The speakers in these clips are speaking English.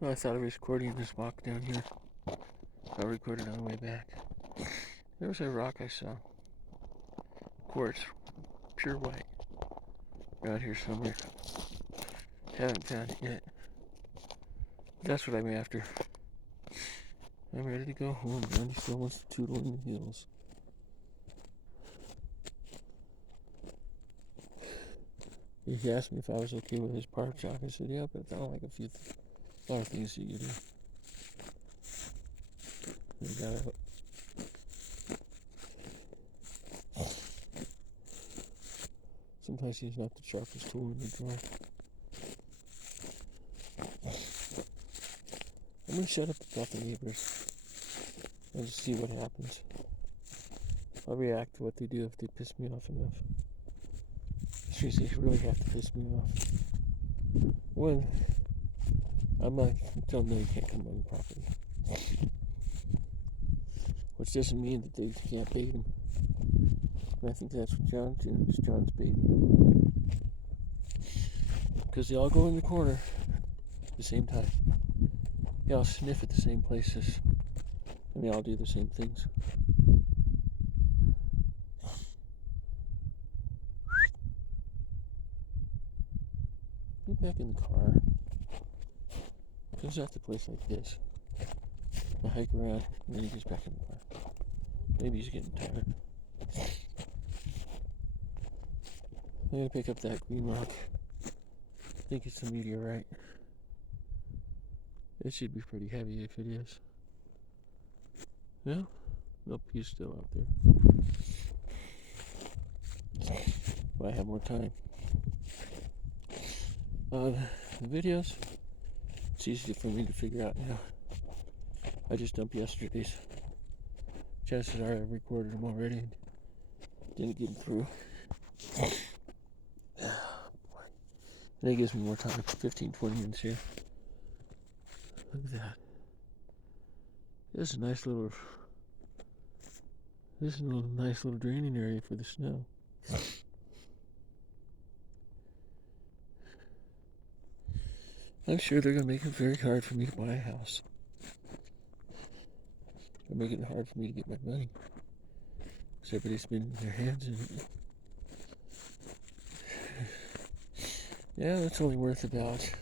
Oh, I thought I was recording this walk down here. I recorded on the way back. There was a rock I saw. Quartz, pure white. Out here somewhere. Haven't found it yet. That's what I'm after. I'm ready to go home. Randy still wants to tootle in the hills. He asked me if I was okay with his park chalk. I said, yeah, but I don't like a lot of things that you do. You gotta, sometimes he's not the sharpest tool in the drawer. I'm gonna shut up about the neighbors and just see what happens. I'll react to what they do if they piss me off enough. Seriously, they really have to piss me off. When I'm like, tell them no, you can't come on the property. Which doesn't mean that they can't bait them. And I think that's what John's doing, is John's baiting. Because they all go in the corner at the same time. They all sniff at the same places. And they all do the same things. Get back in the car. Goes out to a place like this. I hike around, and then he gets back in the car. Maybe he's getting tired. I'm gonna pick up that green rock. I think it's a meteorite. It should be pretty heavy if it is. Yeah? Nope, he's still out there. But I have more time. The videos, it's easy for me to figure out now. I just dumped yesterday's. Chances are I've recorded them already and didn't get them through. And it gives me more time, 15, 20 minutes here. Look at that. This is a nice little draining area for the snow. I'm sure they're going to make it very hard for me to buy a house. They're making it hard for me to get my money. Because everybody's been their hands in it. Yeah, that's only worth about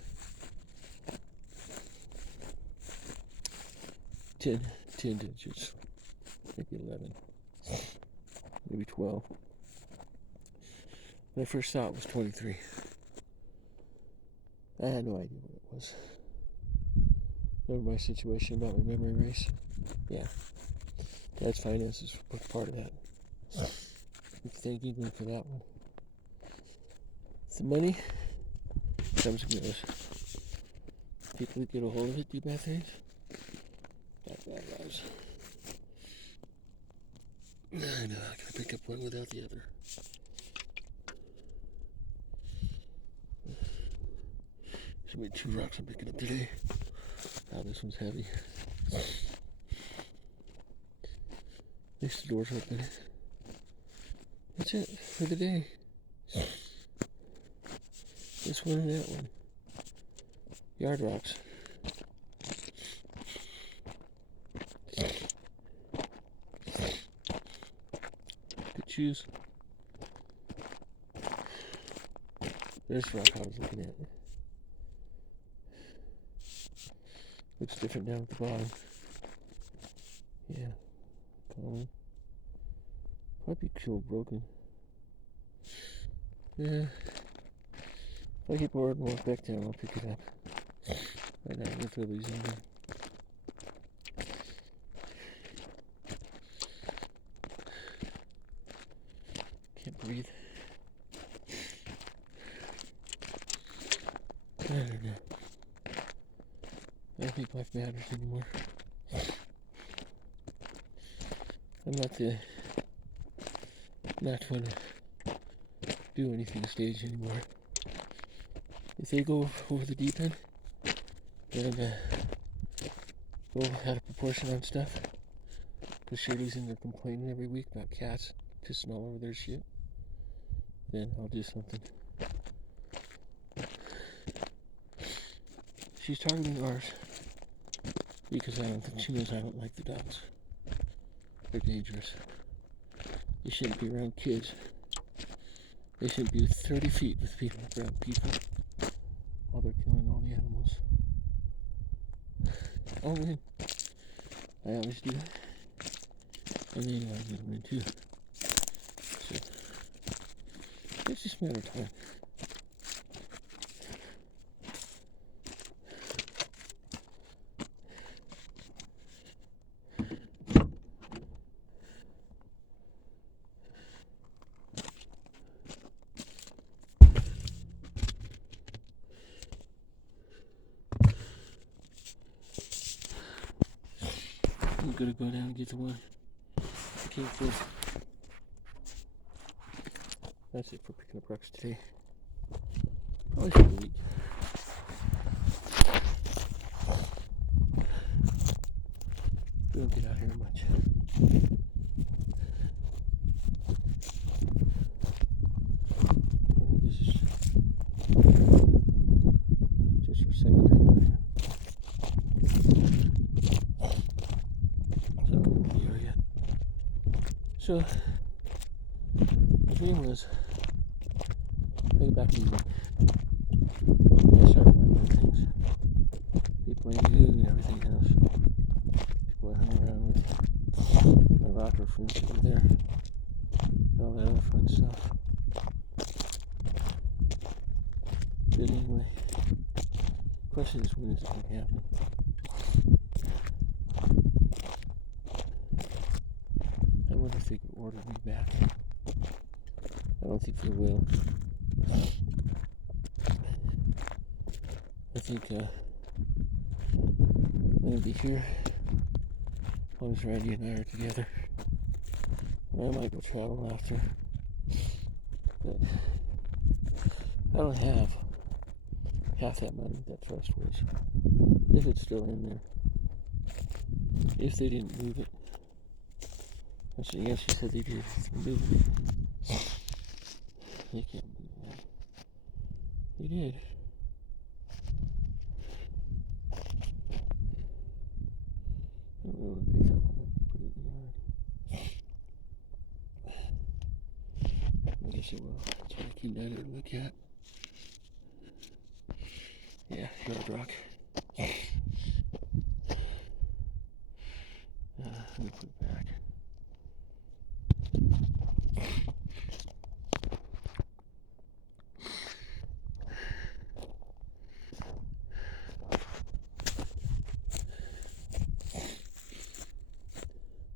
10 digits. Maybe 11. Maybe 12. When I first saw it was 23. I had no idea what it was. Remember my situation about my memory race? Yeah. Dad's finances was part of that. Thank England for that one. The money comes and goes. People that get a hold of it do bad things. Not bad lives. I know, I gotta pick up one without the other. There's gonna be 2 rocks I'm picking up today. Ah, this one's heavy. At least the door's open. That's it for the day. This one and that one. Yard rocks. Good shoes. There's the rock I was looking at. Looks different down at the bottom. Yeah. Common. Probably still broken. Yeah. If I get bored and walk back down, I'll pick it up. Right now, I'm gonna throw these in there. Can't breathe. I don't know. I don't think life matters anymore. I'm not going to do anything stage anymore. If they go over the deep end and go out of proportion on stuff, because Shirley's in there complaining every week about cats pissing all over their shit, then I'll do something. She's targeting ours. Because she knows I don't like the dogs. They're dangerous. You shouldn't be around kids. They shouldn't be 30 feet with people around people while they're killing all the animals. I'll win. I always do. And they know I'm gonna win too. So it's just a matter of time. I'm gonna go down and get the one. Okay, good. That's it for picking up rocks today. Probably for the week. We don't get out here much. I think this is just our second time out here. So I'm in the area. So the dream was I get back to England. I started remembering things. People I knew and everything else. People I hung around with. My rocker friends that were there. And all that other fun stuff. But anyway, the question is, when is it going to happen? I wonder if they could order me back. I don't think they will. I think I'm going to be here as long as Randy and I are together. And I might go travel after. But I don't have half that money that trust was. If it's still in there. If they didn't move it. Actually, yes, she said they did. They moved it. They can't move that. They did. I don't know if I picked that one up and put it in the yard. I guess it will. That's what I came down here to look at. Yeah, yard rock. Let me put it back.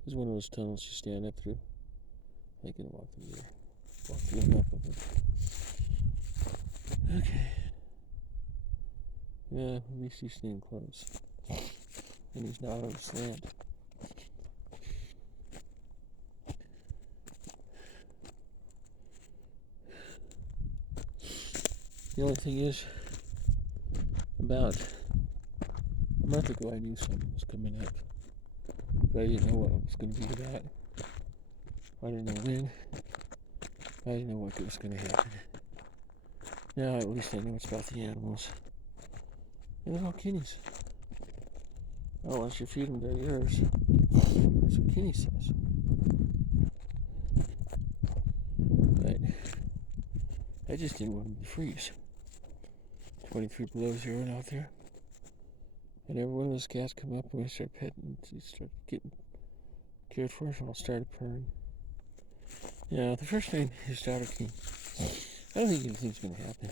This is one of those tunnels you stand up through. I can walk through there. Walk through enough of it. Okay. Yeah, at least he's staying close. And he's not on slant. The only thing is, about a month ago I knew something was coming up. But I didn't know what it was going to be about. I didn't know when. I didn't know what was going to happen. Now at least I know it's about the animals. And they're all Kenny's. Oh, once you feed them, they're yours. That's what Kenny says. But I just didn't want them to freeze. 23 below zero out there. And every one of those cats come up and we start petting, and start getting cared for, so I'll start purring. Yeah, the first time his daughter came, I don't think anything's going to happen.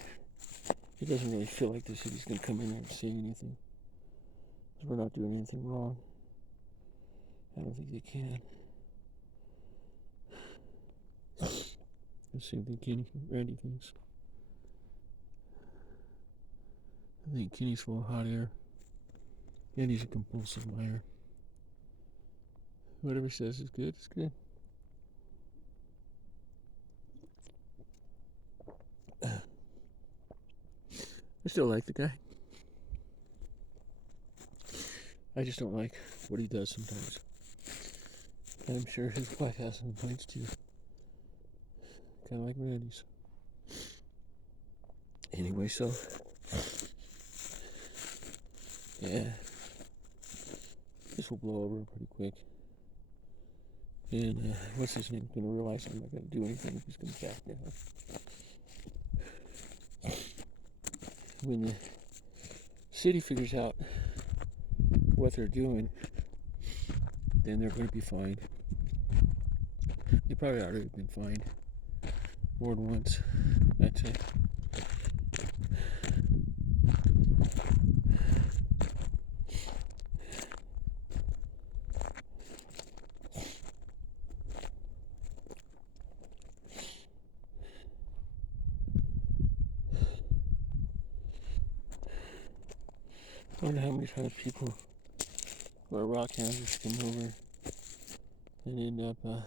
It doesn't really feel like the city's going to come in there and say anything. Because we're not doing anything wrong. I don't think they can. The same thing Randy thinks. I think Kenny's full of hot air. And he's a compulsive liar. Whatever says is good, it's good. I still like the guy. I just don't like what he does sometimes. I'm sure his wife has some points too. Kind of like Randy's. Anyway, so yeah, this will blow over pretty quick. And what's his name? Gonna realize I'm not gonna do anything if he's gonna back down. When the city figures out what they're doing, then they're going to be fined. They probably already been fined more than once. That's it. I wonder how many times people who are rock hounders come over and end up